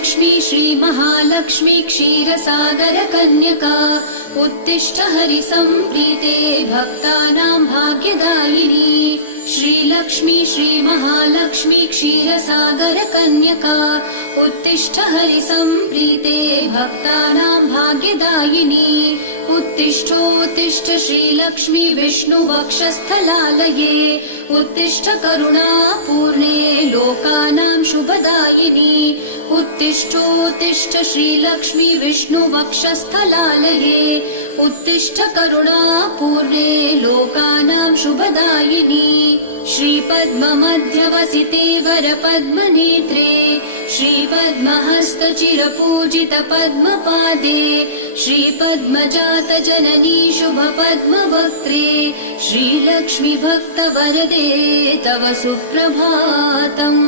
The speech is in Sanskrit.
श्रीलक्ष्मी श्रीमहालक्ष्मी क्षीरसागरकन्यका उत्तिष्ठ हरिसम्प्रीते भक्तानां भाग्यदायिनी। श्रीलक्ष्मी श्रीमहालक्ष्मी क्षीरसागरकन्यका उत्तिष्ठ हरिसम्प्रीते भक्तानां भाग्यदायिनी। उत्तिष्ठोत्तिष्ठ श्रीलक्ष्मी विष्णुवक्षस्थलालये उत्तिष्ठ करुणापूर्णे लोकानां शुभदायिनी। उत्तिष्ठोत्तिष्ठ श्रीलक्ष्मी विष्णुवक्षस्थलालये उत्तिष्ठ करुणापूर्णे लोकानां शुभदायिनी। श्रीपद्ममध्यवसिते वरपद्मनेत्रे श्रीपद्महस्तचिरपूजित पद्मपादे श्रीपद्मजातजननी शुभपद्मवक्त्रे श्रीलक्ष्मी भक्तवरदे तव सुप्रभातम्।